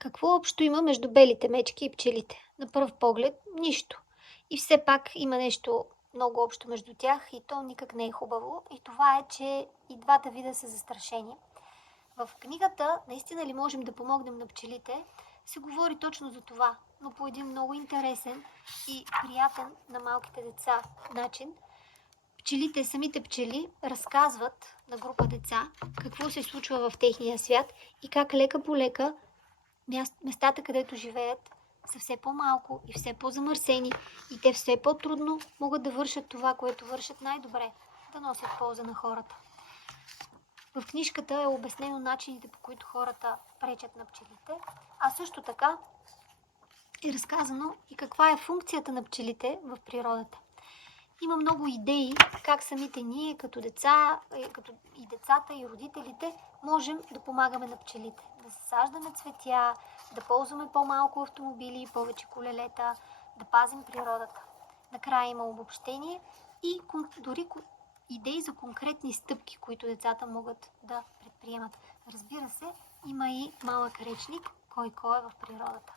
Какво общо има между белите мечки и пчелите? На пръв поглед нищо. И все пак има нещо много общо между тях и то никак не е хубаво. И това е, че и двата вида са застрашени. В книгата "Наистина ли можем да помогнем на пчелите" се говори точно за това, но по един много интересен и приятен на малките деца начин. Самите пчели разказват на група деца какво се случва в техния свят и как лека по лека местата, където живеят, са все по-малко и все по-замърсени и те все по-трудно могат да вършат това, което вършат най-добре – да носят полза на хората. В книжката е обяснено начините, по които хората пречат на пчелите, а също така е разказано и каква е функцията на пчелите в природата. Има много идеи как самите ние, като деца, като и децата, и родителите, можем да помагаме на пчелите. Да засаждаме цветя, да ползваме по-малко автомобили и повече колелета, да пазим природата. Накрая има обобщение и дори идеи за конкретни стъпки, които децата могат да предприемат. Разбира се, има и малък речник, кой е в природата.